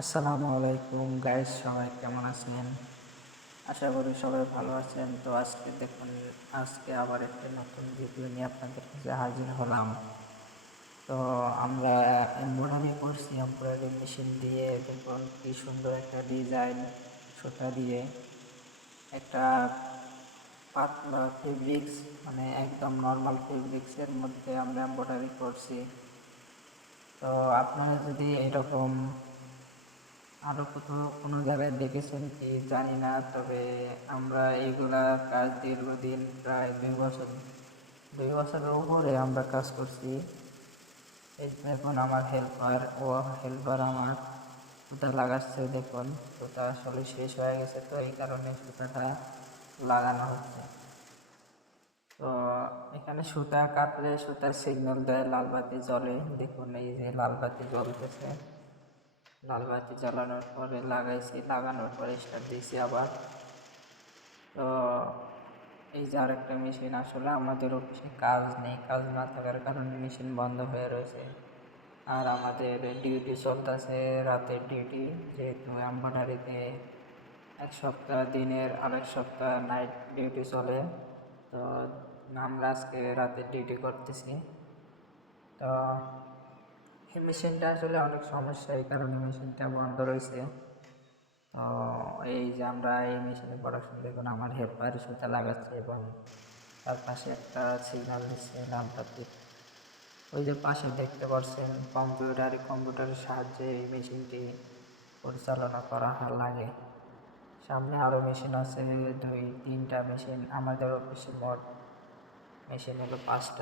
আসসালামু আলাইকুম গাইস, সবাই কেমন আছেন? আশা করি সবাই ভালো আছেন। তো আজকে আবার একটা নতুন ভিডিও নিয়ে আপনাদের কাছে হাজির হলাম। তো আমরা এমব্রয়ডারি করছি, এমব্রয়ডারি মেশিন দিয়ে। দেখুন কি সুন্দর একটা ডিজাইন, সুতা দিয়ে একটা পাতলা ফেব্রিক্স, মানে একদম নর্মাল ফেব্রিক্সের মধ্যে আমরা এমব্রয়ডারি করছি। তো আপনারা যদি এরকম আরো কোথাও কোনো জায়গায় দেখেছেন কি জানি না, তবে আমরা এইগুলা কাজ দীর্ঘদিন প্রায় 2 বছরের উপরে আমরা কাজ করছি। এই দেখুন আমার হেল্পার আমার সুতা লাগাচ্ছে। দেখুন সুতা আসলে শেষ হয়ে গেছে, তো এই কারণে সুতাটা লাগানো হচ্ছে। তো এখানে সুতা কাটলে সুতার সিগন্যাল দেয়, লাল বাতি জ্বলে। দেখুন এই যে লাল বাতি জ্বলতেছে। লাল বাতি জ্বালানোর পরে লাগানোর পরে স্টার্ট দিয়েছি আবার। তো এই যে আরেকটা মেশিন, আসলে আমাদের অফিসে কাজ নেই, কাজ না থাকার কারণে মেশিন বন্ধ হয়ে রয়েছে। আর আমাদের ডিউটি চলতেছে, রাতের ডিউটি, যেহেতু এম্বয়ডারিতে 1 সপ্তাহ দিনের আর 1 সপ্তাহ নাইট ডিউটি চলে। তো আমরা আজকে রাতের ডিউটি করতেছি। তো এই মেশিনটা আসলে অনেক সমস্যা, এই কারণে মেশিনটা বন্ধ রয়েছে। তো এই যে আমরা এই মেশিনে প্রোডাকশন, দেখুন আমার হেল্পার সুতা লাগাচ্ছে এবং তার পাশে একটা সিগন্যাল দিচ্ছে লাল বাতির। ওই যে পাশে দেখতে পাচ্ছেন কম্পিউটারের সাহায্যে এই মেশিনটি পরিচালনা করা লাগে। সামনে আরও মেশিন আছে, 2-3টা মেশিন। আমাদের অফিসে মোট মেশিন হলো 5টা।